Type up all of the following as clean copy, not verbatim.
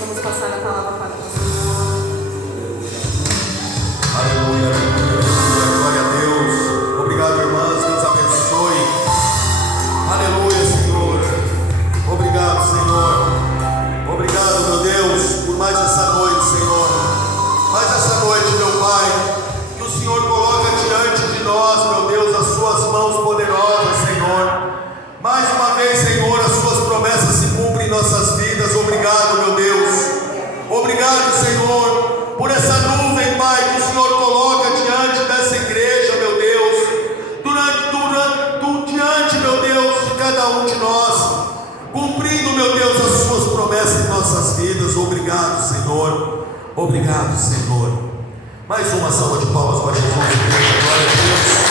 Vamos passar a palavra para o Senhor. Aleluia, aleluia, glória a Deus. Obrigado, irmãs, Deus abençoe. Aleluia, Senhor. Obrigado, Senhor. Obrigado, meu Deus, por mais essa noite, Senhor. Mais essa noite, meu Pai, que o Senhor coloca diante de nós, meu Deus, as suas mãos poderosas, Senhor. Mais uma vez, Senhor, as suas promessas se cumprem em nossas vidas. Obrigado, meu Deus. Obrigado, Senhor, por essa nuvem, Pai, que o Senhor coloca diante dessa igreja, meu Deus, diante, meu Deus, de cada um de nós, cumprindo, meu Deus, as suas promessas em nossas vidas. Obrigado, Senhor. Obrigado, Senhor. Mais uma salva de palmas para Jesus, igreja. Glória a Deus.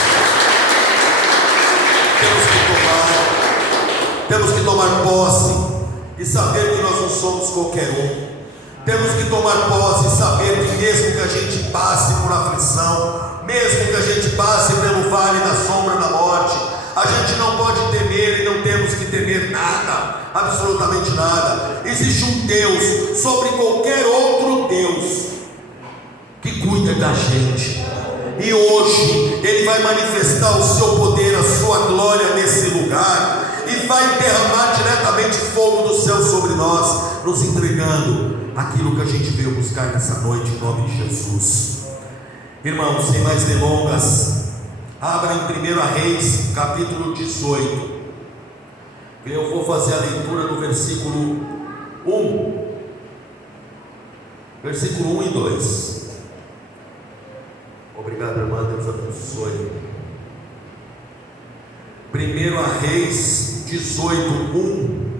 Temos que tomar posse e saber que nós não somos qualquer um. Temos que tomar posse e saber que mesmo que a gente passe por aflição, mesmo que a gente passe pelo vale da sombra da morte, a gente não pode temer e não temos que temer nada, absolutamente nada. Existe um Deus sobre qualquer outro Deus que cuida da gente, e hoje Ele vai manifestar o seu poder, a sua glória nesse lugar, e vai derramar diretamente fogo do céu sobre nós, nos entregando aquilo que a gente veio buscar nessa noite, em nome de Jesus. Irmãos, sem mais delongas, abra em 1 Reis, capítulo 18. Eu vou fazer a leitura do versículo 1. Versículo 1 e 2. Obrigado, irmã, Deus abençoe. 1 Reis 18, 1,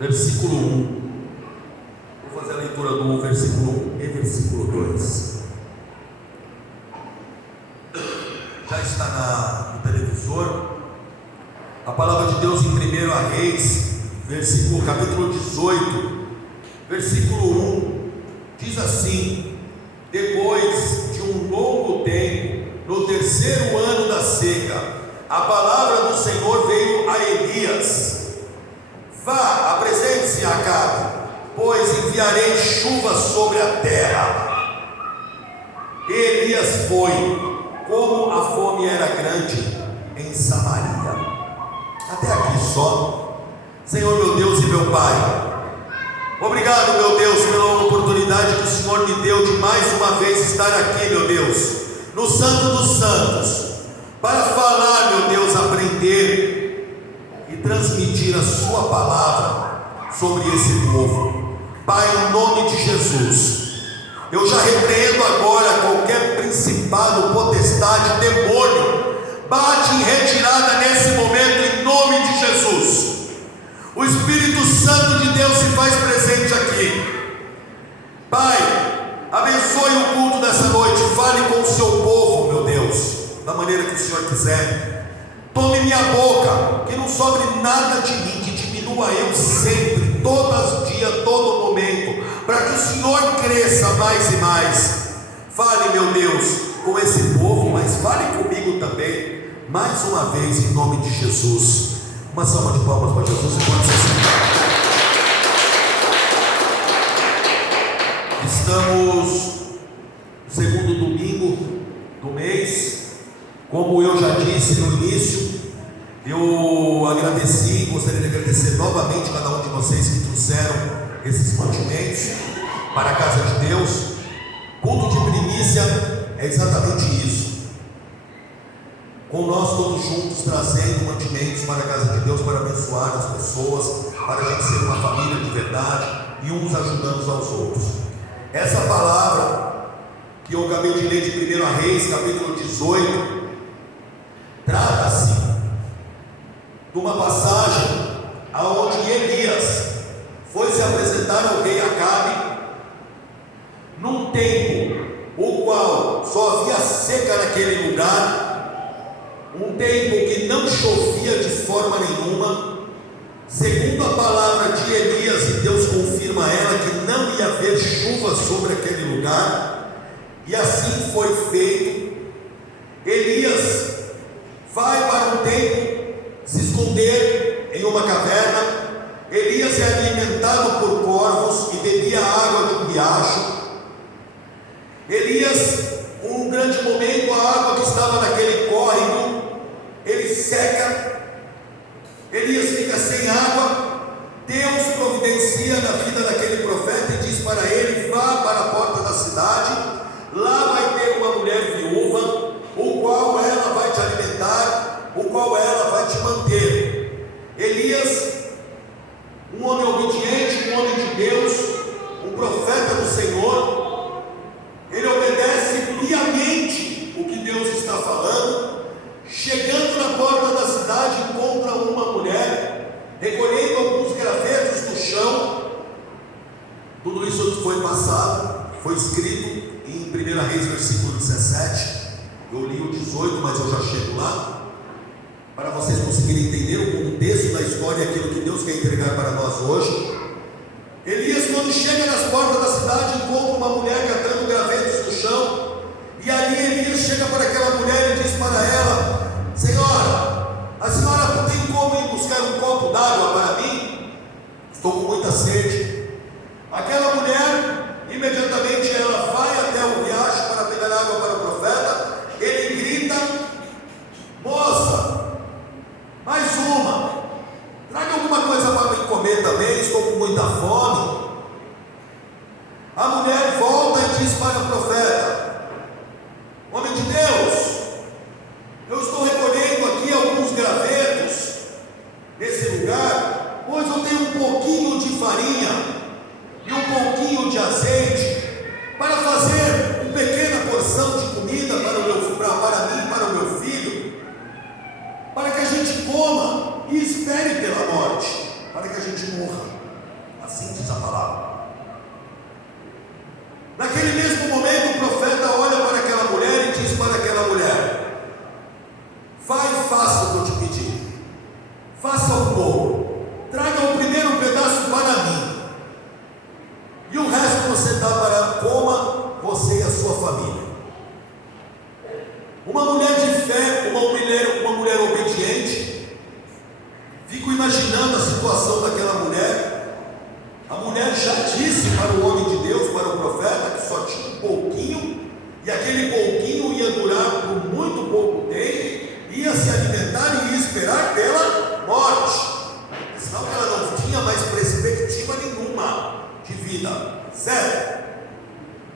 versículo 1. Vou fazer a leitura do versículo 1 e versículo 2. Já está no televisor. A palavra de Deus em 1 Reis, capítulo 18, versículo 1, diz assim: depois de um longo tempo, no terceiro ano da seca, a palavra do Senhor veio a Elias: vá, apresente-se a Acabe, pois enviarei chuva sobre a terra. E Elias foi, como a fome era grande em Samaria. Até aqui só. Senhor, meu Deus e meu Pai, obrigado, meu Deus, pela oportunidade que o Senhor me deu de mais uma vez estar aqui, meu Deus, no Santo dos Santos, para falar, meu Deus, aprender e transmitir a sua palavra sobre esse povo. Pai, em nome de Jesus, eu já repreendo agora qualquer principado, potestade, demônio, bate em retirada nesse momento, em nome de Jesus. O Espírito Santo de Deus se faz presente aqui. Pai, abençoe o culto dessa noite, fale com o seu povo, meu Deus, da maneira que o Senhor quiser. Tome minha boca, que não sobre nada de mim, que diminua eu sempre, todo dia, todo momento, para que o Senhor cresça mais e mais. Fale, meu Deus, com esse povo, mas fale comigo também, mais uma vez, em nome de Jesus. Uma salva de palmas para Jesus e pode se sentar. Estamos no segundo domingo do mês. Como eu já disse no início, eu gostaria de agradecer novamente cada um de vocês que trouxeram esses mantimentos para a casa de Deus. Culto de primícia é exatamente isso. Com nós todos juntos trazendo mantimentos para a casa de Deus, para abençoar as pessoas, para a gente ser uma família de verdade e uns ajudando aos outros. Essa palavra que eu acabei de ler de 1 Reis, capítulo 18, trata-se de uma passagem onde Elias foi se apresentar ao rei Acabe num tempo o qual só havia seca naquele lugar, um tempo que não chovia de forma nenhuma. Segundo a palavra de Elias, e Deus confirma ela, que não ia haver chuva sobre aquele lugar, e assim foi feito. Elias vai para um tempo se esconder em uma era alimentado por corvos e bebia água de um riacho. Elias, um grande momento, a água que estava naquele córrego, ele seca, Elias fica sem água. Deus providencia na vida daquele profeta e diz para ele: vá para a porta da cidade, lá vai ter uma mulher viúva, o qual ela vai te alimentar, o qual ela vai te manter. Elias, um homem obediente, um homem de Deus, um profeta do Senhor, ele obedece piamente o que Deus está falando. Chegando na porta da cidade, encontra uma mulher recolhendo alguns gravetos do chão. Tudo isso foi passado, foi escrito em 1 Reis, versículo 17. Eu li o 18, mas eu já chego lá, para vocês conseguirem entender o contexto da história e aquilo que Deus quer entregar para nós hoje. Elias, quando chega nas portas da cidade, encontra uma mulher catando gravetos do chão. E ali Elias chega para aquela mulher e diz para ela: Senhora, a senhora tem como ir buscar um copo d'água para mim? Estou com muita sede. Aquela mulher, imediatamente ela vai até o riacho para pegar água para o profeta. Ele grita: moça, mais uma, traga alguma coisa para me comer também, estou com muita fome. A mulher volta e diz para o profeta: homem de Deus, eu estou recolhendo aqui alguns gravetos nesse lugar, pois eu tenho um pouquinho de farinha e um pouquinho de azeite para fazer uma pequena porção de comida para mim e para o meu filho, para que a gente coma e espere pela morte, para que a gente morra. Assim diz a palavra. Naquele mesmo momento, o profeta olha para aquela mulher e diz para aquela mulher: vai e faça o que eu te pedi, faça o bolo, traga o primeiro pedaço para mim, e o resto você dá para coma você e a sua família. Uma mulher de fé, uma mulher obediente. Fico imaginando a situação daquela mulher. A mulher já disse para o homem de Deus, para o profeta, que só tinha um pouquinho, e aquele pouquinho ia durar por muito pouco tempo, ia se alimentar e ia esperar pela morte, senão ela não tinha mais perspectiva nenhuma de vida, certo?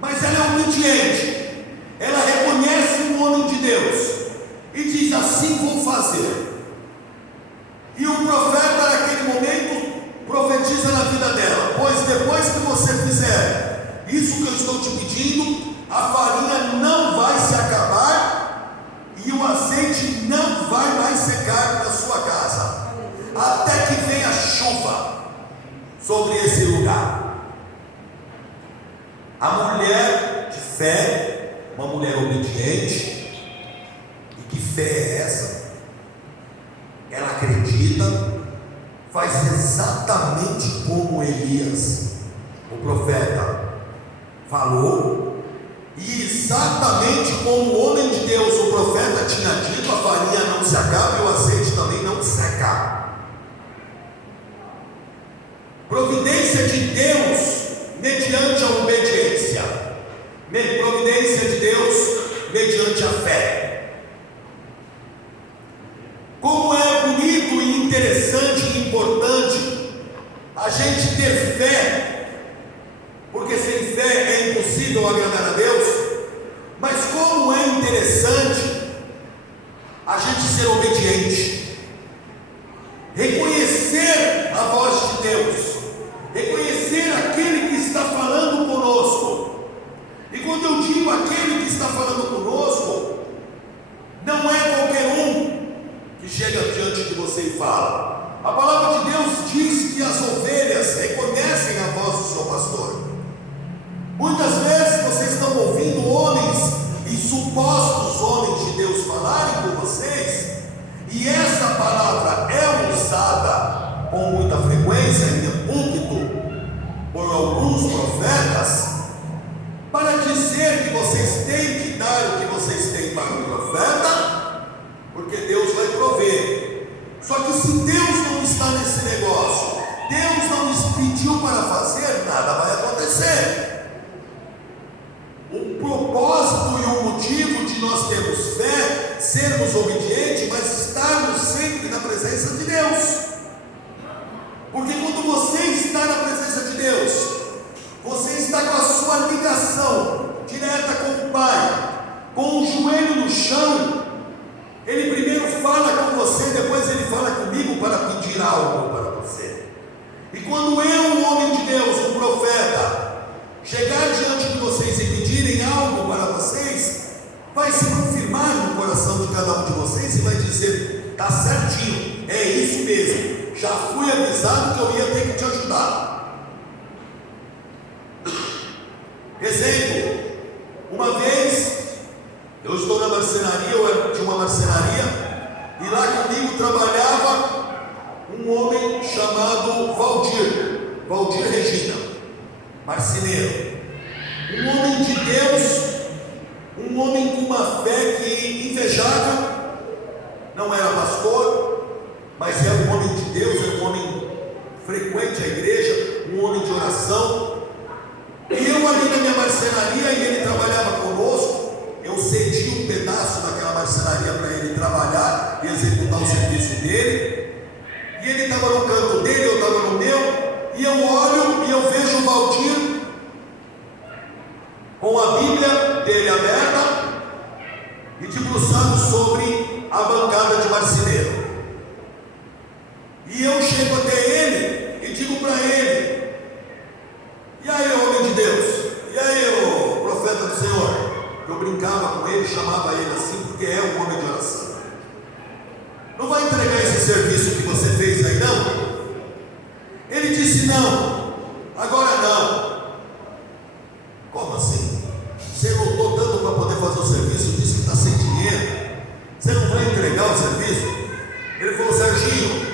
Mas ela é obediente, ela reconhece o homem de Deus e diz: assim vou fazer. E o profeta naquele momento profetiza na vida dela: pois depois que você fizer isso que eu estou te pedindo, a farinha não vai se acabar e o azeite não vai mais secar na sua casa, até que venha chuva sobre esse lugar. A mulher de fé, uma mulher obediente, e que fé é essa? Ela acredita, faz exatamente como Elias, o profeta, falou, e exatamente como o homem de Deus, o profeta, tinha dito: a farinha não se acaba e o azeite também não seca. Providência de Deus mediante a obediência, providência de Deus mediante a fé. Como é bonito e interessante e importante a gente ter fé, porque sem fé é impossível agradar a Deus. Mas como é interessante a gente ser obediente, reconhecer a voz de Deus, reconhecer aquele que está falando conosco. E quando eu digo aquele que está falando conosco, não é qualquer um que chega diante de você e fala. A palavra de Deus diz que as ovelhas reconhecem a voz do seu pastor. Muitas vezes vocês estão ouvindo homens e supostos homens de Deus falarem com vocês, e essa palavra é usada com muita frequência em púlpito por alguns profetas, para dizer que vocês têm que dar o que vocês têm para o profeta, porque Deus vai prover. Só que se Deus não está nesse negócio, Deus não está pediu para fazer, nada vai acontecer. O propósito e o motivo de nós termos fé, sermos obedientes, mas estarmos sempre na presença de Deus. Porque quando você está na presença de Deus, você está com a sua ligação direta com o Pai, com o joelho no chão. Ele primeiro fala com você, depois ele fala comigo para pedir algo para você. E quando eu, um homem de Deus, um profeta, chegar diante de vocês e pedirem algo para vocês, vai se confirmar no coração de cada um de vocês e vai dizer: está certinho, é isso mesmo, já fui avisado que eu ia ter que te ajudar. Exemplo, uma vez eu estou na marcenaria, eu tinha uma marcenaria, e lá comigo trabalhava um homem chamado Valdir Regina, marceneiro, um homem de Deus, um homem com uma fé que invejável, não era pastor, mas era um homem de Deus, era um homem frequente à igreja, um homem de oração. E eu ali na minha marcenaria, e ele trabalhava conosco, eu cedi um pedaço daquela marcenaria para ele trabalhar e executar o serviço dele, e ele estava no canto dele, eu estava no meu, e eu olho e eu vejo o Valdir com a Bíblia dele aberta e debruçado sobre a bancada de marceneiro. E eu chego até ele e digo para ele: e aí, homem de Deus, e aí, o profeta do Senhor? Eu brincava com ele, chamava ele assim, porque é um homem de oração. Não vai entregar esse serviço que você fez aí, não? Ele disse: não, agora não. Como assim? Você lutou tanto para poder fazer o serviço, disse que está sem dinheiro, você não vai entregar o serviço? Ele falou: Serginho,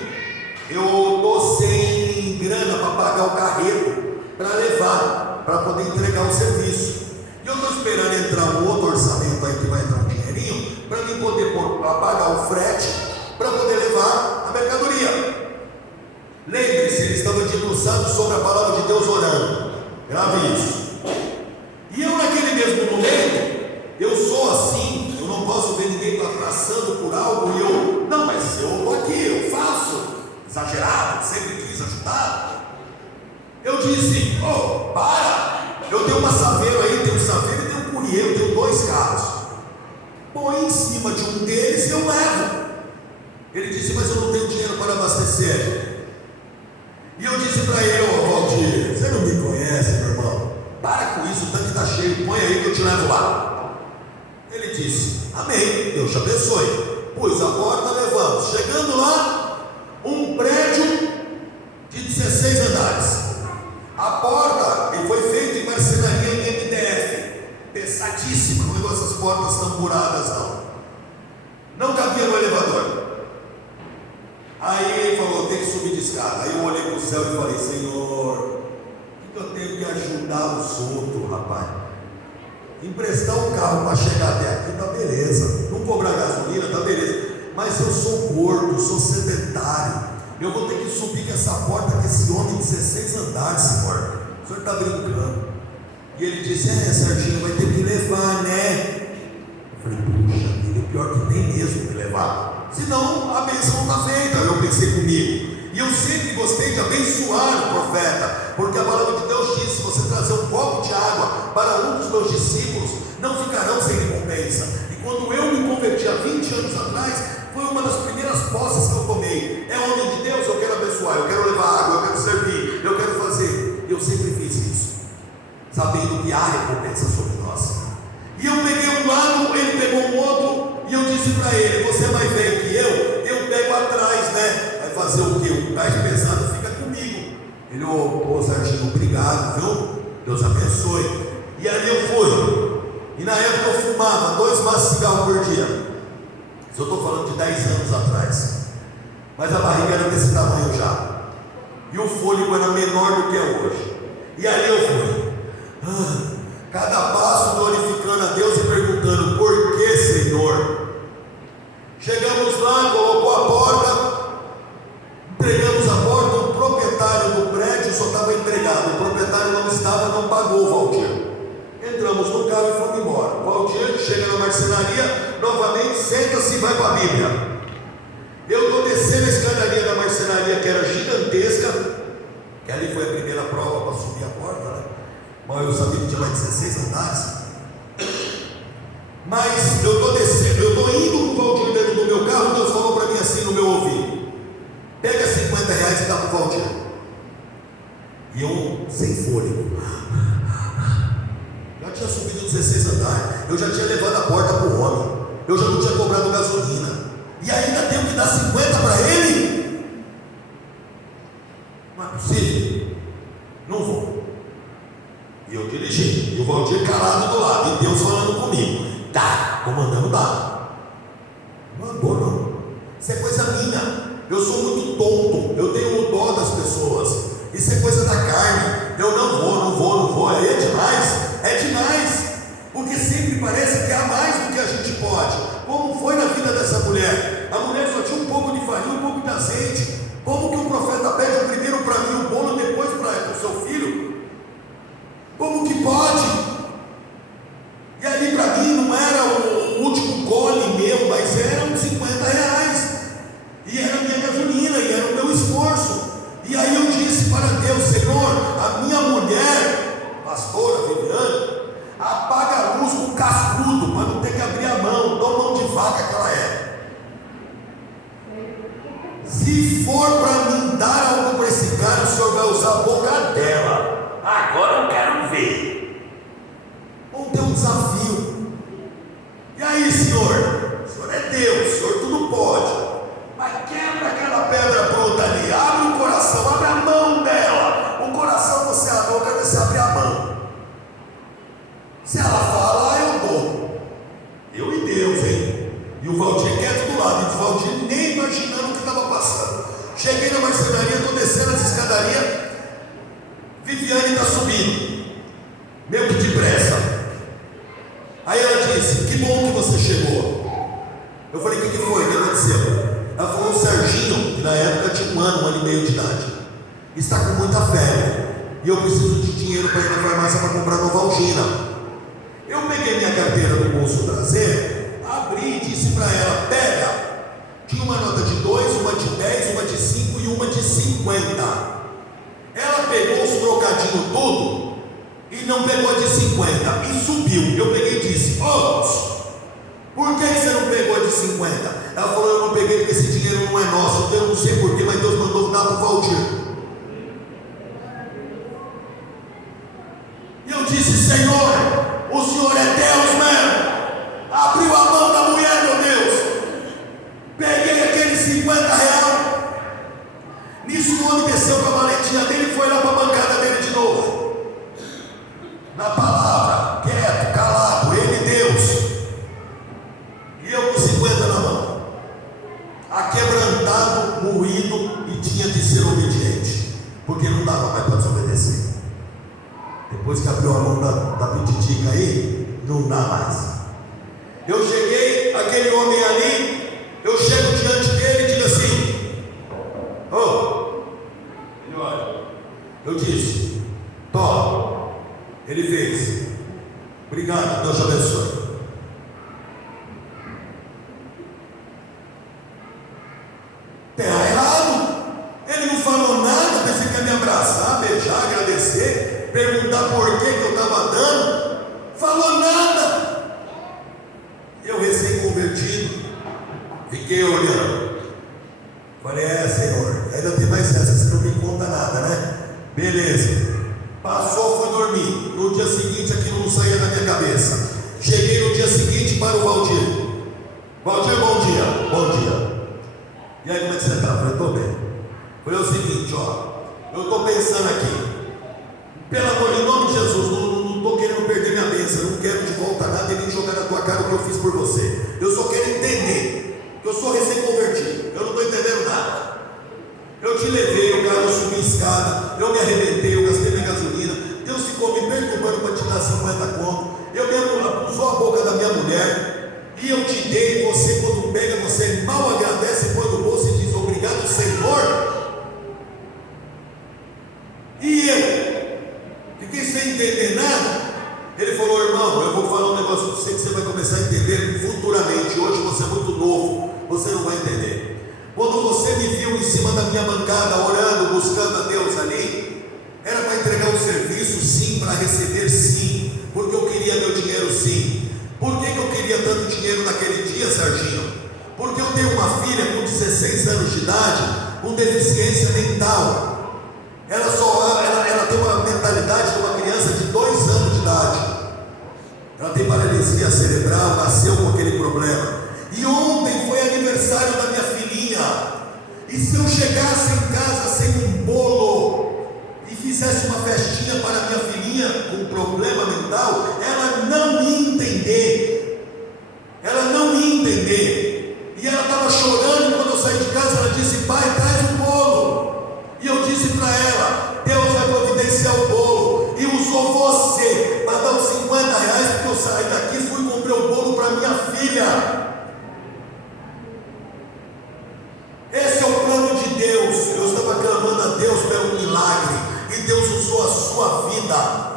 eu estou sem grana para pagar o carreto para levar, para poder entregar o serviço. E eu estou esperando entrar um outro orçamento aí que vai entrar um dinheirinho para mim poder pagar o frete para poder levar a mercadoria. Lembre-se, ele estava debruçado sobre a palavra de Deus orando. Grave isso. E eu naquele mesmo momento, eu sou assim, eu não posso ver ninguém passando por algo e eu, não, mas eu estou aqui, eu faço, exagerado, sempre quis ajudar. Eu disse: oh, para, eu tenho uma saveiro aí, tenho um saveiro e tenho um courier, eu tenho 2 carros, põe em cima de um deles e eu levo. Ele disse: mas eu não tenho dinheiro para abastecer. E eu disse para ele: ô Valdir, você não me conhece, meu irmão, para com isso, o tanque está cheio, põe aí que eu te levo lá. Ele disse: amém, Deus te abençoe. Pus a porta, levamos. Chegando lá, um prédio de 16 andares. A porta, ele foi feito em marcenaria em MDF, pesadíssima, não levou essas portas tamburadas não cabia no elevador. Aí ele falou: tem que subir de escada. Aí eu olhei para o céu e falei: Senhor, o que eu tenho que ajudar os outros, rapaz? Emprestar um carro para chegar até aqui, tá beleza. Não cobrar gasolina, tá beleza. Mas eu sou gordo, sou sedentário, eu vou ter que subir com essa porta com esse homem de 16 andares, senhor. O senhor está brincando. E ele disse: Serginho, vai ter que levar, né? Eu falei: puxa vida, pior que tem mesmo que levar, senão a bênção não está feita. Eu pensei comigo. E eu sempre gostei de abençoar o profeta, porque a palavra de Deus diz: se você trazer um copo de água para um dos meus discípulos, não ficarão sem recompensa. E quando eu me converti há 20 anos atrás, foi uma das primeiras posses que eu tomei. É homem de Deus, eu quero abençoar, eu quero levar água, eu quero servir, eu quero fazer. Eu sempre fiz isso, sabendo que há recompensa sobre nós. E eu peguei um lado, ele pegou um outro, e eu disse para ele: você é mais velho que eu pego atrás, né? Vai fazer o quê? O gás pesado fica comigo. Ele: ô Serginho, obrigado, viu? Deus abençoe. E ali eu fui. E na época eu fumava 2 maços de cigarro por dia. Eu estou falando de 10 anos atrás, mas a barriga era desse tamanho já, e o fôlego era menor do que é hoje. E ali eu fui, cada passo glorificando a Deus e perguntando: por que, Senhor? Chegamos lá, colocou a porta, entregamos a porta. O proprietário do prédio só estava empregado, o proprietário não estava, não pagou o Valdir. Entramos no carro e fomos embora. O Valdir chega na marcenaria, novamente senta-se e vai para a Bíblia. Eu estou descendo a escadaria da marcenaria, que era gigantesca, que ali foi a primeira prova para subir a porta, né? Mas eu sabia que tinha mais 16 andares. Mas eu estou descendo, eu estou indo com o Valdir dentro do meu carro. Deus falou para mim assim no meu ouvido: pega R$50 e dá para o Valdir. E eu sem fôlego, já tinha subido 16 andares, eu já tinha levado a porta para o homem, eu já não tinha cobrado gasolina, e ainda tenho que dar 50 para ele? Não é possível, não vou. E eu dirigi, e o Valdir calado do lado, e Deus falando comigo: tá, comandando dá. Não andou não, isso é coisa minha, eu sou muito tonto, eu tenho dó das pessoas, isso é coisa da carne, eu não vou, aí é demais, porque sempre parece que há mais do que a gente pode, como foi na vida dessa mulher. A mulher só tinha um pouco de farinha, um pouco de azeite. Como que o profeta pede o primeiro para mim, o bolo, depois para o seu filho? Como que pode? E ali para mim não era o último gole meu, mas eram R$50, e era a minha gasolina, e era o meu esforço. E aí eu disse para Deus: Senhor, a minha mulher, pastora Viviane, apaga a luz com cascudo, para não ter que abrir a mão, tão mão de vaca que ela é. Se for para mim dar algo para esse cara, o senhor vai usar a boca dela. Agora eu quero ver. Vamos ter um desafio. E aí, senhor? O senhor é Deus, o senhor tudo pode. Mas quebra aquela pedra pronta ali, abre o coração, abre a mão dela. O coração você abre, eu quero ver você abrir a mão. Se ela fala, eu dou. Eu e Deus, hein? E o Valdir quieto do lado, e o Valdir nem imaginando o que estava passando. Cheguei na marcenaria, estou descendo as escadarias, Viviane está subindo, meio que depressa. Aí ela disse: que bom que você chegou. Eu falei: o que foi? O que aconteceu? Ela falou: o Serginho, que na época tinha 1 ano e meio de idade, está com muita febre, e eu preciso de dinheiro para ir na farmácia para comprar Novalgina. Eu peguei minha carteira do bolso traseiro, abri e disse para ela: pega. Tinha uma nota de 2, uma de 10, uma de 5 e uma de 50. Ela pegou os trocadinhos tudo e não pegou a de 50 e subiu. Eu peguei e disse: por que você não pegou a de 50? Ela falou: eu não peguei porque esse dinheiro não é nosso. Eu não sei porquê, mas Deus mandou dar para o Valdir. E eu disse: Senhor, o Senhor é Deus mesmo. Abriu a mão da mulher, meu Deus. Peguei aqueles R$50. Nisso o homem desceu com a maletinha dele e foi lá para a bancada dele de novo. Na palavra, quieto, calado, ele e Deus. E eu com 50 na mão, aquebrantado, moído, e tinha de ser obediente, porque não dava mais para desobedecer. Depois que abriu a mão da pititica aí, não dá mais. Eu cheguei, aquele homem ali, eu chego diante dele e digo assim: ele olha, eu disse: toma. Ele fez: obrigado, Deus te abençoe. Está errado. Ele não falou nada, pensei que ia me abraçar, beijar, agradecer, perguntar por que eu estava dando. Falou nada. Eu recém-convertido, fiquei olhando. Falei: Senhor, ainda tem mais essa, você não me conta nada, né? Beleza. Passou, fui dormir. No dia seguinte aquilo não saía da minha cabeça. Cheguei no dia seguinte para o Valdir. Valdir, bom dia. Bom dia. E aí, como é que você está? Eu falei: estou bem. Falei: é o seguinte, eu estou pensando aqui, pelo amor de nome de Jesus, não estou querendo perder minha bênção, não quero de volta nada e nem jogar na tua cara o que eu fiz por você. Eu só quero entender que eu sou recém-convertido, eu não estou entendendo nada. Eu te levei, o cara, eu subi a escada, eu me arrebentei, eu gastei minha gasolina, Deus ficou me perturbando para te dar 50 conto, eu mesmo usou a boca da minha mulher, e eu te dei, você quando pega, você mal agradece, põe no bolso e diz: obrigado, Senhor. E viam em cima da minha bancada, orando, buscando a Deus ali, era para entregar um serviço, sim, para receber, sim, porque eu queria meu dinheiro, sim. Por que eu queria tanto dinheiro naquele dia, Serginho? Porque eu tenho uma filha com 16 anos de idade, com deficiência mental. Ela tem uma mentalidade de uma criança de 2 anos de idade. Ela tem paralisia cerebral, nasceu com aquele problema. E ontem foi aniversário da minha filhinha. E se eu chegasse em casa sem um bolo e fizesse uma festinha para minha filhinha com problema mental, ela não ia entender. Ela não ia entender. E ela estava chorando quando eu saí de casa. Ela disse: pai, traz um bolo. E eu disse para ela: Deus vai providenciar o bolo. E usou você para dar uns 50 reais, porque eu saí daqui e fui e comprei o bolo para minha filha. Esse é o plano de Deus. Eu estava clamando a Deus pelo milagre, e Deus usou a sua vida.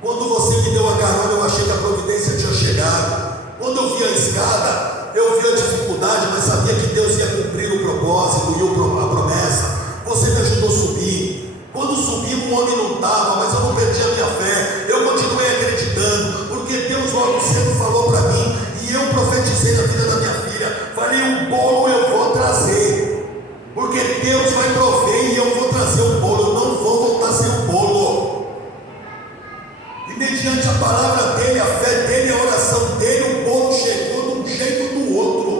Quando você me deu a carona, eu achei que a providência tinha chegado. Quando eu vi a escada, eu vi a dificuldade, mas sabia que Deus ia cumprir o propósito e a promessa. Você me ajudou a subir. Quando subimos, o homem não estava, mas eu não perdi a minha fé. Eu continuei acreditando, porque Deus logo cedo falou para mim, e eu profetizei na vida da minha filha. Falei: um bolo eu vou trazer, porque Deus vai prover e eu vou trazer o bolo. Eu não vou voltar sem o bolo. E mediante a palavra dele, a fé dele, a oração dele, o bolo chegou de um jeito ou do outro.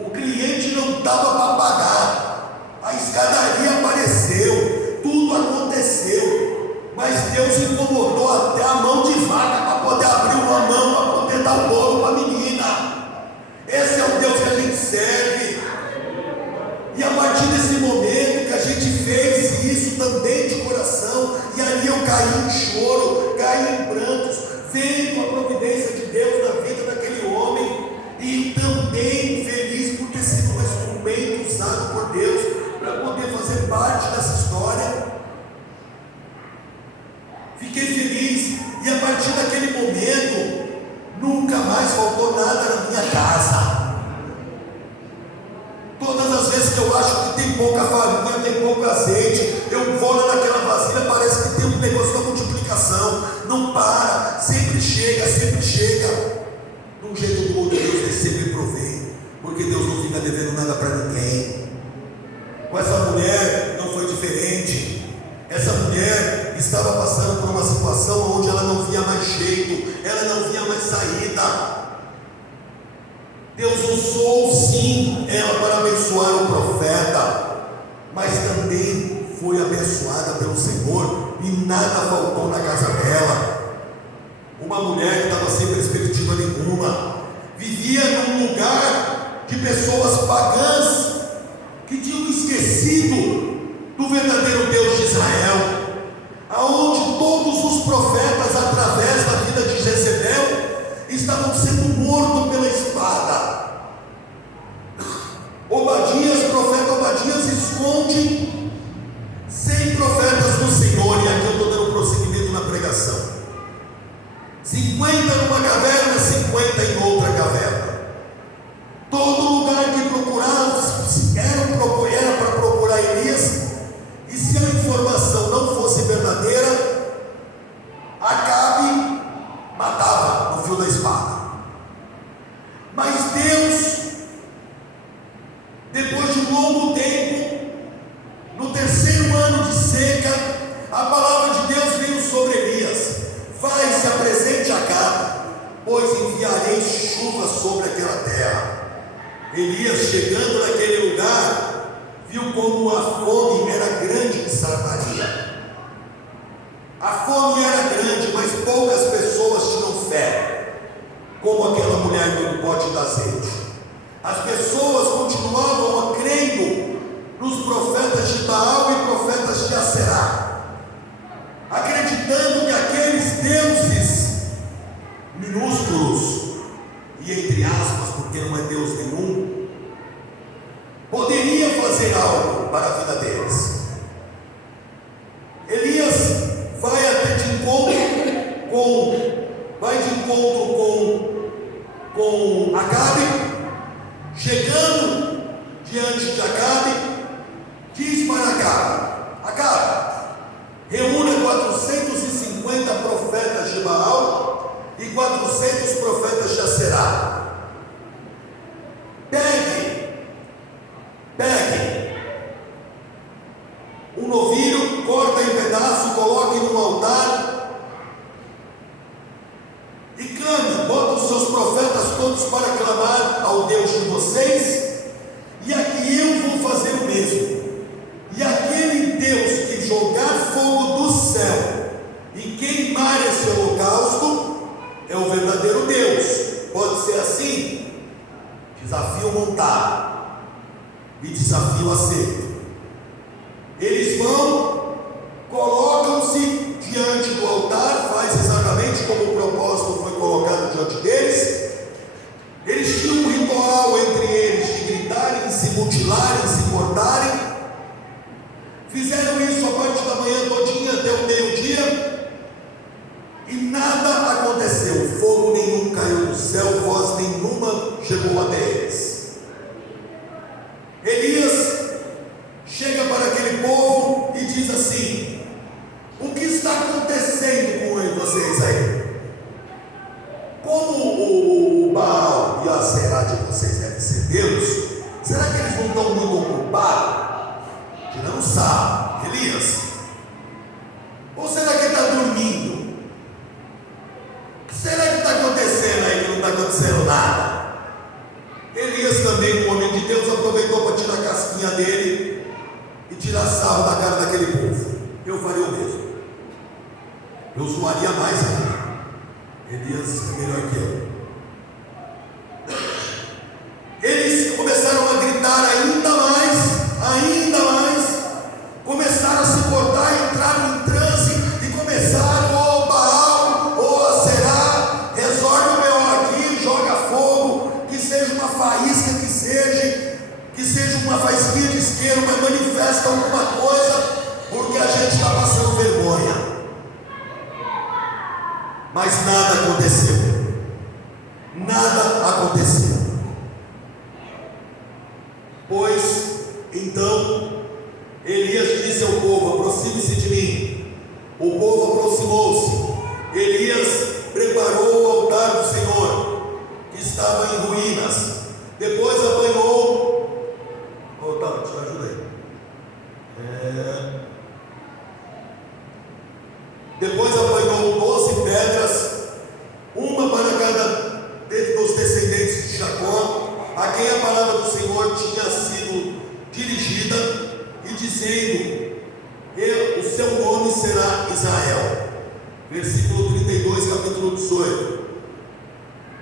O cliente não estava para pagar, a escadaria apareceu, tudo aconteceu, mas Deus incomodou até a mão de vaca para poder abrir uma mão, para poder dar o bolo para a menina. Esse é o Deus que a gente serve. E a partir desse momento que a gente fez isso também de coração, e ali eu caí em choro, caí em prantos, vendo a providência de Deus na vida daquele homem, e também feliz por ter sido um instrumento usado por Deus para poder fazer parte dessa história. Fiquei feliz, e a partir daquele momento nunca mais faltou nada na minha casa. Todas as vezes que eu acho que tem pouca farinha, tem pouco azeite, eu vou lá naquela vasilha, parece que tem um negócio da multiplicação. Não para, sempre chega, sempre chega. De um jeito ou do outro, Deus vai sempre prover, porque Deus não fica devendo nada para ninguém. Com essa mulher não foi diferente. Essa mulher estava passando por uma situação onde ela não via mais jeito, ela não via mais saída. Deus usou sim ela para abençoar o profeta, mas também foi abençoada pelo Senhor, e nada faltou na casa dela. Uma mulher que estava sem perspectiva nenhuma, vivia num lugar de pessoas pagãs que tinham esquecido do verdadeiro Deus de Israel, aonde todos os profetas, através da vida de Jezebel, estavam sendo mortos pela espada. Profeta Obadias esconde 100 profetas do Senhor, e aqui eu estou dando prosseguimento na pregação. 50 numa caverna, 50 em outra caverna. Todo lugar que procurava era para procurar Elias, e se a informação não fosse verdadeira, Acabe matava no fio da espada. Mas Deus, depois de um longo tempo, no terceiro ano de seca, a palavra de Deus veio sobre Elias: vai, se apresente a Acabe, pois enviarei chuva sobre aquela terra. Elias, chegando naquele lugar, viu como a fome era grande em Samaria. A fome era grande, mas poucas pessoas tinham fé, como aquela mulher no pote de azeite. As pessoas continuavam crendo nos profetas de Baal e profetas de Aserá, acreditando que aqueles deuses minúsculos, e entre aspas, porque não é Deus nenhum, poderia fazer algo para a vida deles. Elias vai de encontro com Acabe. Chegando diante de Acabe, diz para Acabe: reúna 450 profetas de Baal e 400 profetas de Aserá. Pegue um novilho, corta em pedaço, coloque num altar e clame. Bota os seus profetas todos para clamar ao Deus de vocês, e aqui eu vou fazer o mesmo. E aquele Deus que jogar fogo do céu e queimar esse holocausto é o verdadeiro Deus. Pode ser assim? Desafio montado e desafio aceito. Eles vão, colocam-se diante do altar, faz exatamente como o propósito foi colocado diante deles. Eles tinham um ritual entre eles de gritarem, se mutilarem, se cortarem. Fizeram isso a parte da manhã todinha até o meio-dia e nada aconteceu. Fogo nenhum caiu do céu, voz nenhuma chegou até eles. Elias chega para aquele povo e diz assim: o que está acontecendo com vocês aí? Como o Baal e a Aserá de vocês devem ser Deus, será que eles não estão muito ocupados tirando sarro, Elias? Ou será que ele está dormindo? O que será que está acontecendo aí que não está acontecendo nada? Elias também, um homem de Deus, aproveitou para tirar a casquinha dele e tirar sarro da cara daquele povo. Eu faria o mesmo. Eu zoaria mais ainda. Elias é melhor que eu. Eles começaram a gritar ainda mais, começaram a se cortar, entraram em transe e começaram: ô Baal, ô Aserá, resolve o meu aqui, joga fogo, que seja uma faísca, que seja uma faísquinha de isqueiro, mas manifesta alguma coisa, porque a gente está passando vergonha. Mas nada aconteceu. Nada aconteceu. Pois então Elias disse ao povo: aproxime-se de mim. O povo aproximou-se. Elias preparou o altar do Senhor, que estava em ruínas. Depois apanhou. Tá, te ajuda aí. Depois apanhou 12 pedras, uma para cada dos descendentes de Jacó, a quem a palavra do Senhor tinha sido dirigida, e dizendo: o seu nome será Israel. Versículo 32, capítulo 18.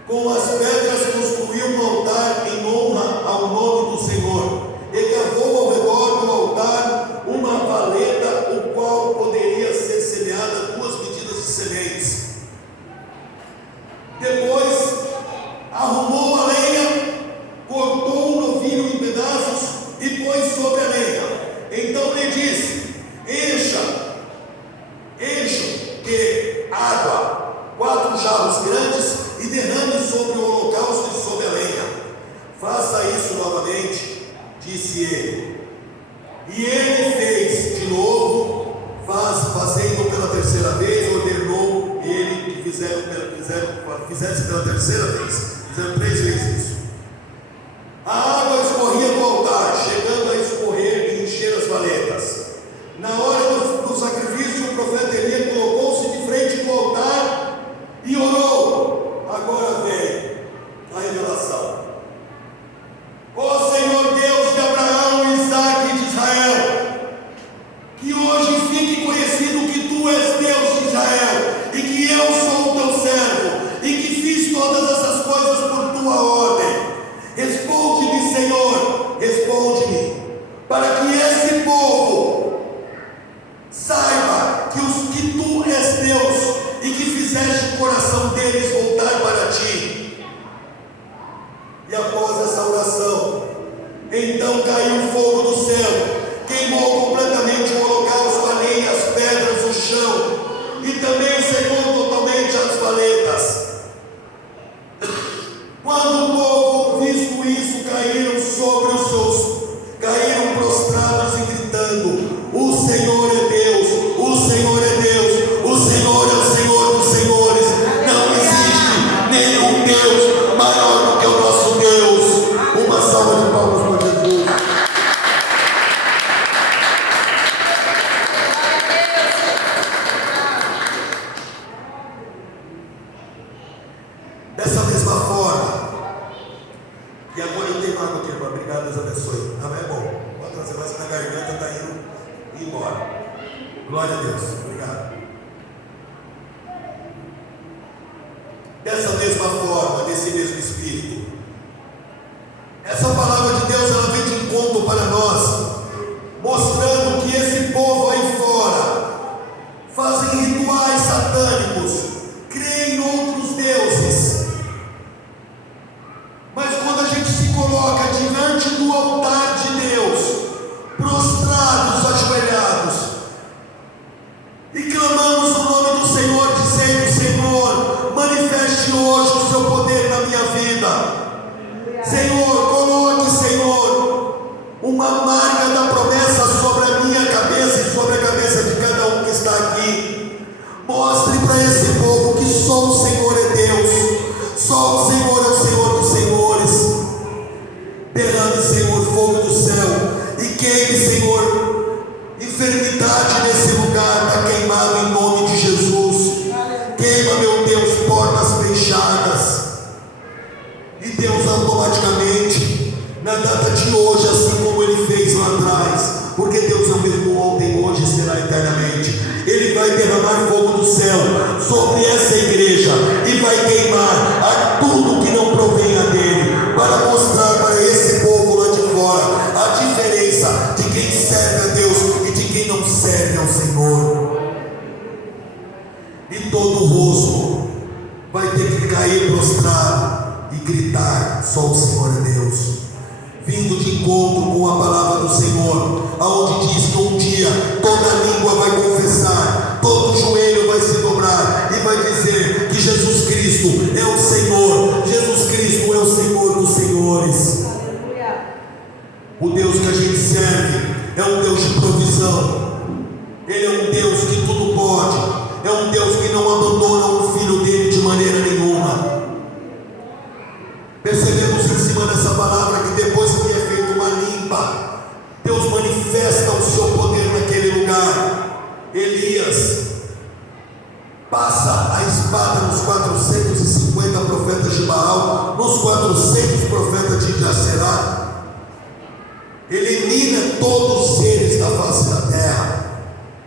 Com as pedras construiu um altar em honra ao nome do Senhor, e cavou ao redor do altar uma valeta, o qual poderia ser semeada 2 medidas de sementes. Depois arrumou a lenha, cortou o novilho em pedaços e pôs sobre a lenha. Então lhe disse: encha de água 4 jarros grandes e derrame sobre o holocausto e sobre a lenha. Faça isso novamente, disse ele. E ele fez de novo, fazendo pela terceira vez, ordenou ele que fizesse pela terceira vez. Fizeram 3 vezes isso. A água escorria do altar, chegando a escorrer e encher as valetas. Na hora do sacrifício, o profeta Elias colocou-se de frente do altar e orou. Agora vem a revelação. Ó Senhor Deus de Abraão, Isaque e de Israel, que hoje fique conhecido que Tu és Deus de Israel, e que eu sou o Teu servo, e que fiz todas essas coisas por Tua ordem. Responde-me, Senhor, responde-me, para que esse povo saiba que Tu és Deus, e que fizeste o coração deles voltar para Ti. E após essa oração, então caiu fogo do céu, queimou completamente o holocausto, a lenha, as pedras, o chão, e também secou totalmente as valetas. Quando o povo, visto isso, caíram prostrados e gritando. garganta está indo embora. Glória a Deus. Obrigado. Dessa mesma forma, desse mesmo espírito, essa palavra de Deus, ela vem de encontro para nós, mostrando que esse povo aí fora fazem rituais satânicos, creem em outros deuses, mas quando a gente se coloca diante do altar de Deus, prostrados, ajoelhados, e clamamos o nome do Senhor, dizendo: Senhor, manifeste hoje o seu poder na minha vida. Senhor, coloque, Senhor, uma marca da promessa sobre a minha cabeça e sobre a cabeça de cada um que está aqui. Mostre para esse povo que só o Senhor é Deus, só o Senhor é o Senhor dos senhores. Derrame, Senhor, fogo do céu e queime, Senhor, enfermidade nesse lugar está queimado em nome de Jesus. Queima, meu Deus, portas fechadas. E Deus automaticamente, na data de hoje, assim como Ele fez lá atrás, porque Deus é o mesmo ontem, hoje e será eternamente, Ele vai derramar fogo do céu sobre essa igreja e vai queimar a tudo que não provenha dEle, para mostrar para esse povo lá de fora a diferença de quem serve a Deus e de quem não serve ao Senhor. E todo o rosto vai ter que cair prostrado e gritar: só o Senhor é Deus. Vindo de encontro com a palavra do Senhor, aonde diz que um dia toda língua vai confessar, todo joelho vai se dobrar e vai dizer que Jesus Cristo é o Senhor, Jesus Cristo é o Senhor dos senhores. O Deus que a gente serve é um Deus de provisão. Ele é um Deus que tudo pode, é um Deus que não abandona o filho dele de maneira nenhuma. Percebemos em cima dessa palavra que depois que é feita uma limpa, Deus manifesta o seu poder naquele lugar. Elias passa a espada nos 450 profetas de Baal, nos 400 profetas de Jacerá, elimina todos eles da face da terra.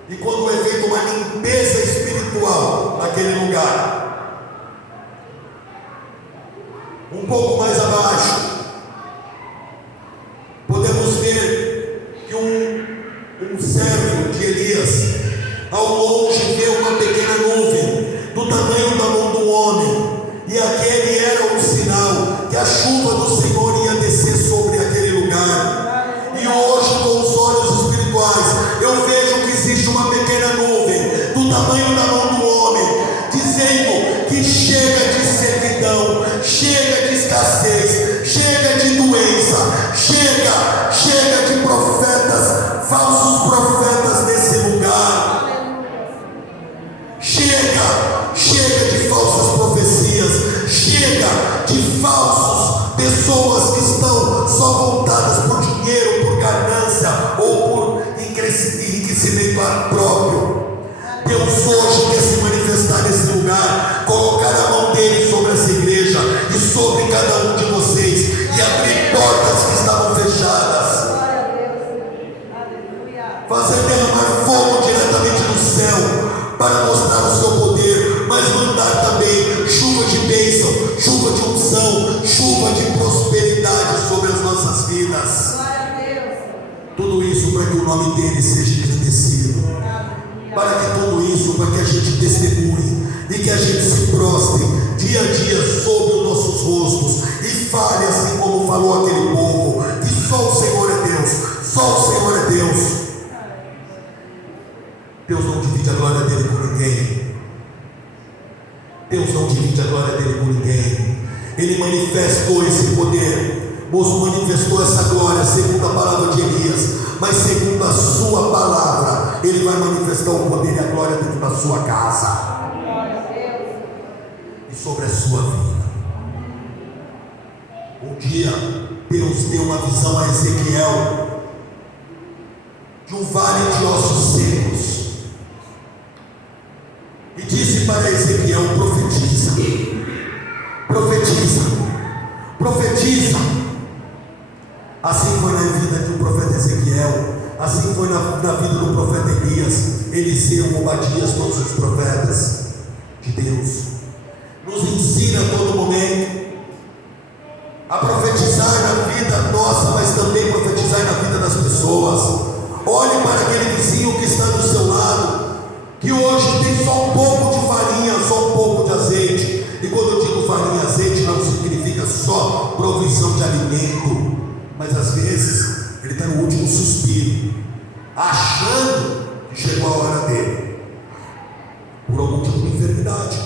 E quando é feita uma limpeza espiritual naquele lugar, um pouco mais abaixo, podemos ver que um servo de Elias, ao longe, vê uma pequena nuvem do tamanho da mão do homem, e aquele era um sinal que a chuva do Senhor ia descer sobre aquele lugar. E hoje, com os olhos espirituais, eu vejo que existe uma pequena nuvem do tamanho da mão do homem, dizendo que chega de servidão, chega de escassez, chega de doença, chega de profetas, falsos profetas nesse lugar. Chega de falsas profecias, chega de falsos pessoas que estão só voltadas por dinheiro, por ganância ou por enriquecimento próprio. Deus hoje quer se manifestar nesse lugar, colocar a mão dele sobre essa igreja e sobre cada um de vocês e abrir portas que estavam fechadas, fazer derramar fogo diretamente do céu para mostrar o seu poder, mas mandar também chuva de bênção, chuva de unção, chuva de prosperidade sobre as nossas vidas. Tudo isso para que o nome dele seja engrandecido, para que tudo isso, para que a gente testemunhe e que a gente se prostre dia a dia sobre os nossos rostos e fale assim como falou aquele povo, que só o Senhor é Deus, só o Senhor é Deus. Deus não divide a glória dele com ninguém. Deus não divide a glória dele com ninguém. Ele manifestou esse poder, manifestou essa glória segundo a palavra de Elias, mas segundo a sua palavra, ele vai manifestar o poder e a glória dentro da sua casa e sobre a sua vida. Um dia Deus deu uma visão a Ezequiel de um vale de ossos secos e disse para Ezequiel: profetiza, profetiza, profetiza. Assim foi na vida do profeta Ezequiel. Assim foi na vida do profeta Elias, Eliseu, Obadias, todos os profetas de Deus. Nos ensina a todo momento a profetizar na vida nossa, mas também profetizar na vida das pessoas. Olhe para aquele vizinho que está do seu lado, que hoje tem só um pouco de farinha, só um pouco de azeite. E quando eu digo farinha e azeite, não significa só provisão de alimento, mas às vezes ele está no último suspiro, achando que chegou a hora dele, por algum tipo de enfermidade.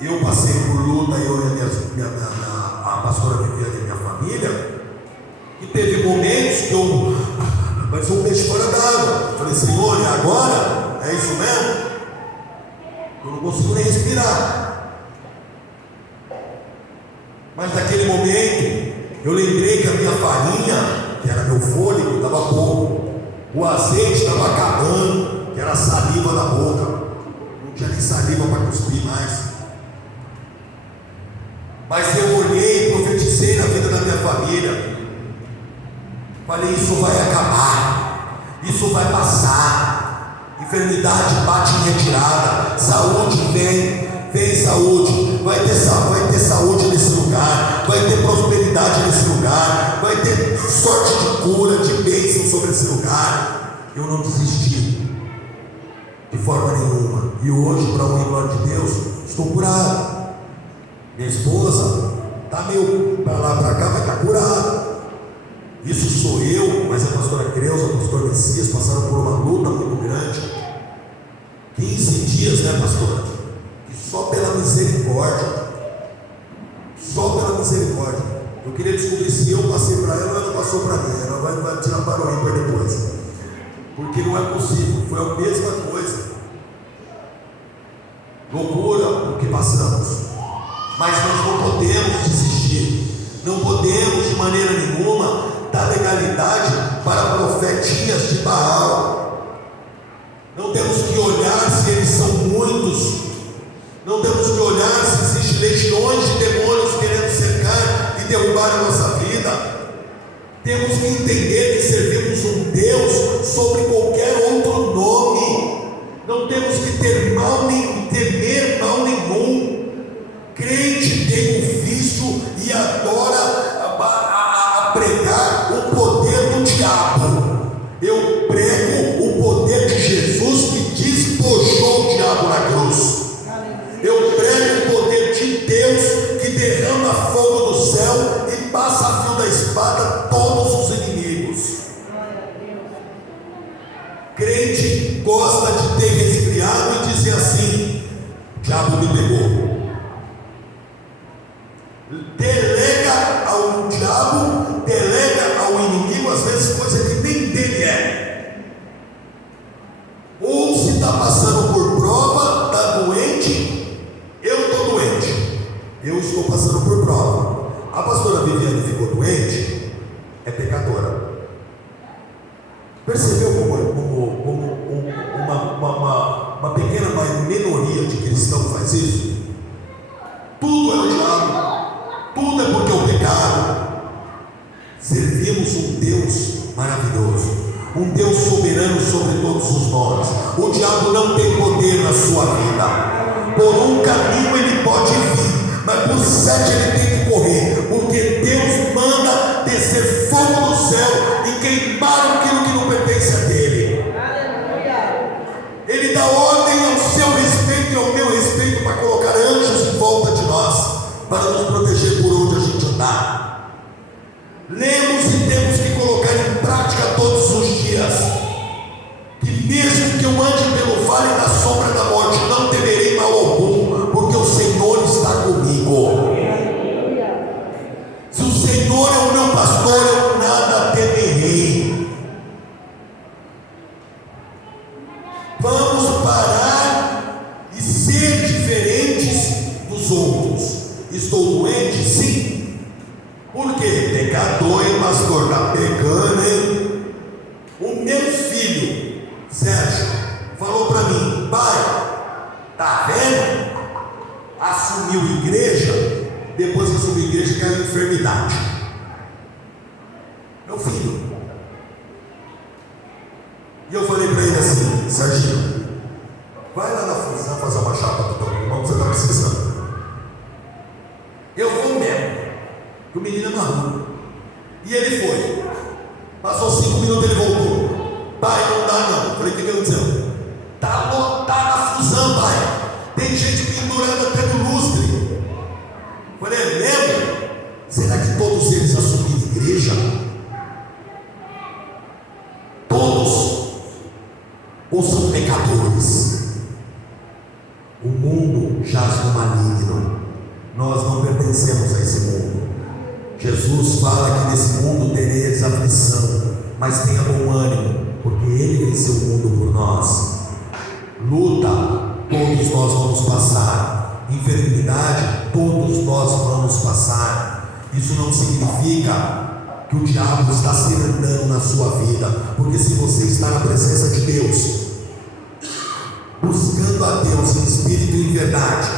Eu passei por luta, eu e a pastora Viviane e minha família, e teve momentos que eu parecia um peixe fora d'água. Falei, Senhor, e agora? É isso mesmo? Eu não consigo nem respirar. Mas naquele momento eu lembrei que a minha farinha, que era meu fôlego, estava pouco, o azeite estava acabando, que era a saliva da boca, não tinha nem saliva para cuspir mais. Mas eu olhei e profetizei na vida da minha família. Falei, isso vai acabar, isso vai passar, enfermidade bate em retirada, saúde vem saúde, vai ter saúde nesse lugar, vai ter prosperidade nesse lugar, vai ter sorte de cura, de bênção sobre esse lugar. Eu não desisti de forma nenhuma, e hoje, para a glória de Deus, estou curado. Minha esposa está meio para lá para cá, vai estar curada. Isso sou eu, mas a pastora Creuza, o pastor Messias passaram por uma luta muito grande. 15 dias, né, pastora? E só pela misericórdia. Eu queria descobrir se eu passei para ela ou ela passou para mim. Ela vai tirar para o ímpar depois. Porque não é possível, foi a mesma coisa. Loucura o que passamos. Mas nós não podemos desistir. Não podemos de maneira nenhuma dar legalidade para profetinhas de Baal. Não temos que olhar se eles são muitos. Não temos que olhar se existem legiões de demônios querendo cercar e derrubar a nossa vida. Temos que entender que servimos um Deus sobre qualquer outro nome. Não temos que temer mal nenhum. Crente tem um vício e adora a pregar o poder do diabo. Eu prego o poder de Jesus que despojou o diabo na cruz. Eu prego o poder de Deus que derrama fogo do céu e passa a fio da espada todos os inimigos. Crente gosta de ter resfriado e dizer assim: o diabo me pegou. Delega ao diabo, delega ao inimigo, às vezes coisa que nem dele é. Ou se está passando por prova, está doente. Eu estou doente, eu estou passando por prova. A pastora Viviane ficou doente, é pecadora. Percebeu como uma pequena minoria de cristãos faz isso? Tudo é o diabo. Tudo é porque é o pecado. Servimos um Deus maravilhoso, um Deus soberano sobre todos os nomes. O diabo não tem poder na sua vida. Por um caminho ele pode vir, mas por 7 ele tem que correr, porque Deus manda descer fogo do céu e queimar aquilo que não pertence a dele. Ele dá ordem ao seu respeito e ao meu respeito para colocar anjos em volta de nós, para nos proteger por onde a gente andar. Lemos e temos que colocar em prática todos os dias, que mesmo que eu ande pelo vale da sombra da morte, não temerei mal algum, porque o Senhor está comigo. Se o Senhor é o meu pastor, eu nada temerei. Vamos parar e ser diferentes dos outros. Estou doente? Sim. Por quê? Pecador, hein, pastor? Está pegando, hein? O meu filho, Sérgio, falou para mim: pai, tá vendo? Assumiu igreja, depois que assumiu igreja caiu em enfermidade. Meu filho, E eu falei para ele assim: Serginho, vai lá na Fusão fazer uma chapa do teu irmão que você está precisando. Eu vou mesmo, que o menino é maluco. E ele foi. Passou 5 minutos, ele voltou. Pai, não dá não. Eu falei: o que aconteceu? Está lotada a Fusão, pai. Tem gente pendurando até do lustre. Eu falei: é mesmo? Será que todos eles assumiram igreja? Todos? Ou são pecadores? O mundo jaz no maligno. Nós não pertencemos a esse mundo. Jesus fala que nesse mundo tereis aflição, mas tenha bom ânimo, porque Ele venceu o mundo por nós. Luta, todos nós vamos passar. Enfermidade, todos nós vamos passar. Isso não significa que o diabo está se andando na sua vida, porque se você está na presença de Deus, buscando a Deus em espírito e em verdade,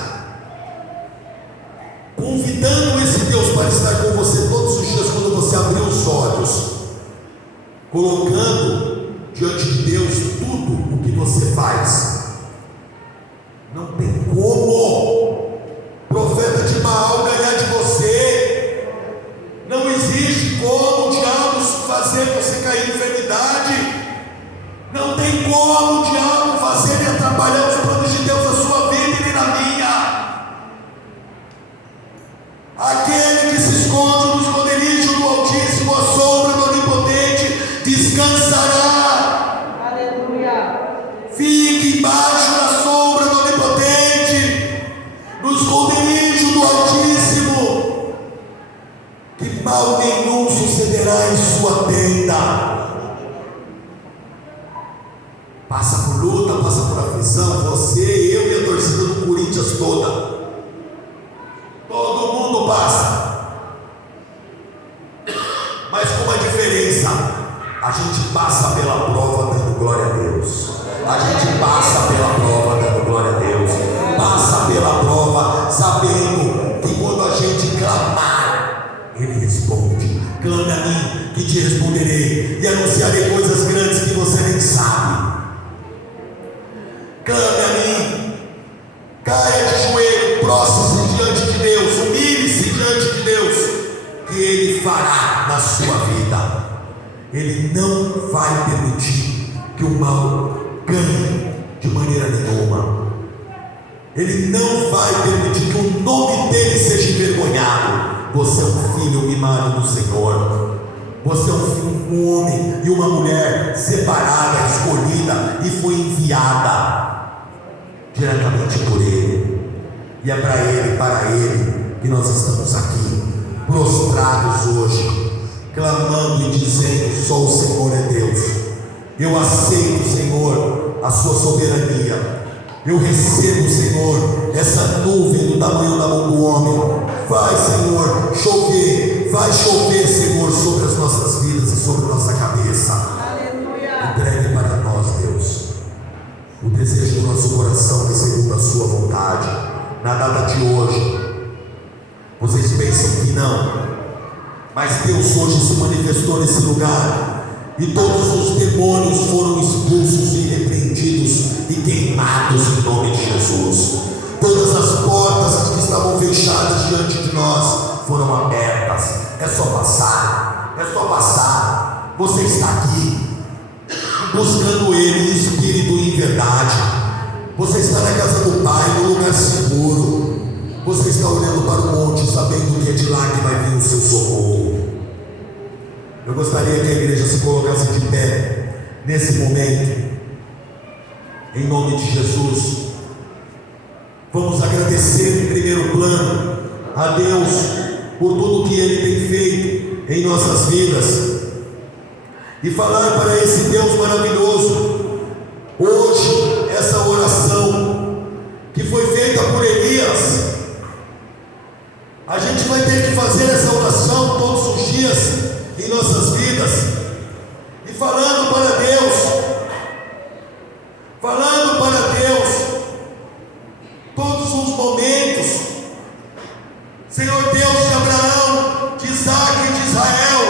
convidando esse Deus para estar com você todos os dias quando você abrir os olhos, colocando diante de Deus tudo o que você faz, não tem como profeta de Baal ganhar de você. Não existe como o diabo fazer você cair em enfermidade. Não tem como o diabo fazer ele atrapalhar os planos de Deus na sua vida e nem na minha. Aquele que se esconde no esconderijo do Altíssimo, à sombra do Onipotente, descansará. Aleluia. Fique embaixo da sombra do Onipotente, no esconderijo do Altíssimo, que mal nenhum sucederá em sua tenda. Passa por luta, passa por aflição, você, eu e a torcida do Corinthians toda. Todo mundo passa. Mas com uma diferença: a gente passa pela prova dando glória a Deus. A gente passa pela prova dando glória a Deus. Passa pela prova sabendo que quando a gente clamar, Ele responde. Clame a mim, que te responderei, e anunciarei coisas grandes que você nem sabe. Clame a mim, caia de joelho, prostre-se diante de Deus, humilhe-se diante de Deus, que Ele fará na sua vida. Ele não vai permitir que o mal ganhe de maneira nenhuma. Ele não vai permitir que o nome dele seja envergonhado. Você é um filho mimado do Senhor. Você é um homem e uma mulher separada, escolhida e foi enviada diretamente por Ele. E é para Ele, para Ele que nós estamos aqui, prostrados hoje, clamando e dizendo: só o Senhor é Deus. Eu aceito, Senhor, a sua soberania. Eu recebo, Senhor, essa nuvem do tamanho da mão do homem. Vai, Senhor, chover, vai chover, Senhor, sobre as nossas vidas e sobre a nossa cabeça. Aleluia. Entregue para nós, Deus, o desejo do nosso coração é segundo a sua vontade. Na data de hoje, vocês pensam que não, mas Deus hoje se manifestou nesse lugar, e todos os demônios foram expulsos e repreendidos e queimados em nome de Jesus. Todas as portas que estavam fechadas diante de nós foram abertas. É só passar, é só passar. Você está aqui buscando Ele em espírito e em verdade. Você está na casa do Pai, no lugar seguro. Você está olhando para o monte, sabendo que é de lá que vai vir o seu socorro. Eu gostaria que a igreja se colocasse de pé nesse momento, em nome de Jesus. Vamos agradecer em primeiro plano a Deus por tudo que Ele tem feito em nossas vidas, e falar para esse Deus maravilhoso hoje essa oração que foi feita por Elias. A gente vai ter que fazer essa oração todos os dias em nossas vidas, e falando para Deus, todos os momentos. Senhor Deus de Abraão, de Isaac e de Israel,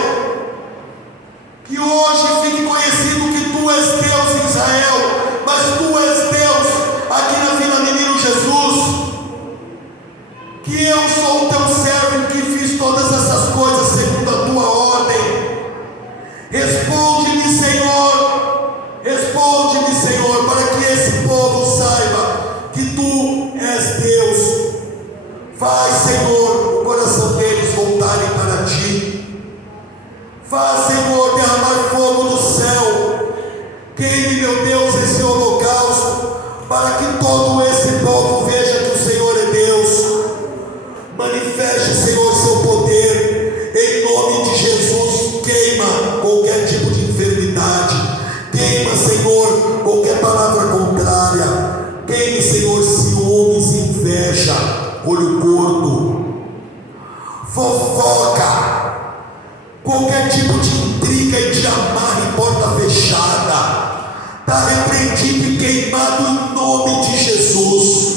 que hoje fique conhecido que Tu és Deus Israel, mas Tu és Deus aqui na Vila Menino Jesus, que eu sou o Teu servo que fiz todas essas coisas segundo a Tua ordem. Responde-me, Senhor, para que esse povo saiba que Tu és Deus. Faz, Senhor, o coração deles voltarem para Ti. Faz, Senhor, derramar fogo do céu. Queime, meu Deus, esse holocausto, para que todo esse povo veja que o Senhor é Deus. Manifeste, Senhor, Seu poder, em nome de Jesus. Queima qualquer tipo de enfermidade. Queima, Senhor, qualquer palavra contrária. Queime, Senhor, ciúmes, inveja, olho gordo, fofoca, qualquer tipo de intriga e de amarra em porta fechada. Está repreendido e queimado em nome de Jesus.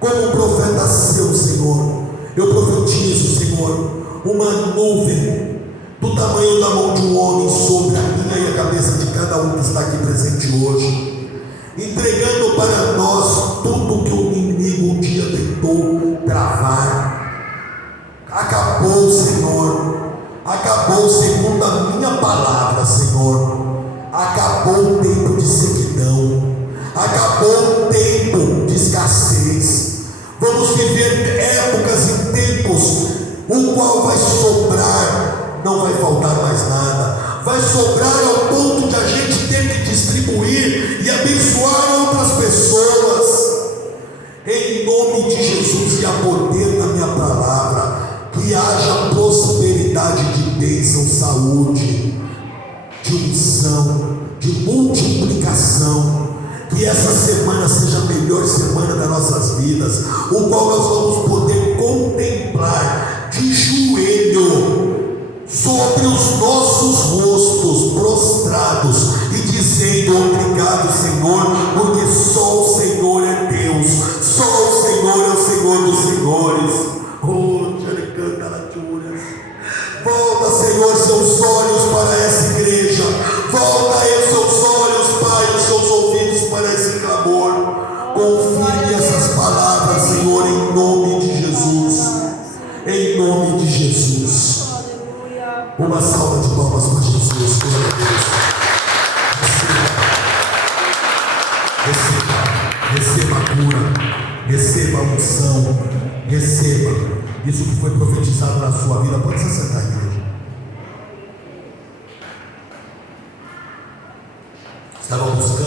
Como profeta seu, Senhor, eu profetizo, Senhor, uma nuvem do tamanho da mão de um homem sobre a minha e a cabeça de cada um que está aqui presente hoje, entregando para nós tudo que o inimigo um dia tentou travar. Acabou, Senhor. Acabou, segundo a minha palavra, Senhor. Acabou o tempo de sequidão. Acabou o tempo de escassez. Vamos viver épocas e tempos o qual vai sobrar, não vai faltar mais nada. Vai sobrar ao ponto de a gente ter que distribuir e abençoar outras pessoas. Em nome de Jesus, e a poder da minha palavra, que haja prosperidade de bênção, saúde, de unção, de multiplicação. Que essa semana seja a melhor semana das nossas vidas, o qual nós vamos poder contemplar de joelho sobre os nossos rostos prostrados e dizendo: obrigado, Senhor, porque só o Senhor é Deus, só o Senhor é o Senhor dos senhores. Volta, Senhor, seus olhos para essa igreja. Volta aí seus olhos, Pai, os seus ouvidos para esse clamor. Confirme essas palavras, Senhor, em nome de Jesus. Em nome de Jesus. Uma salva de palmas para Jesus. Glória a Deus. Receba a cura, receba a unção, receba isso que foi profetizado na sua vida. Pode se sentar, igreja. Estava buscando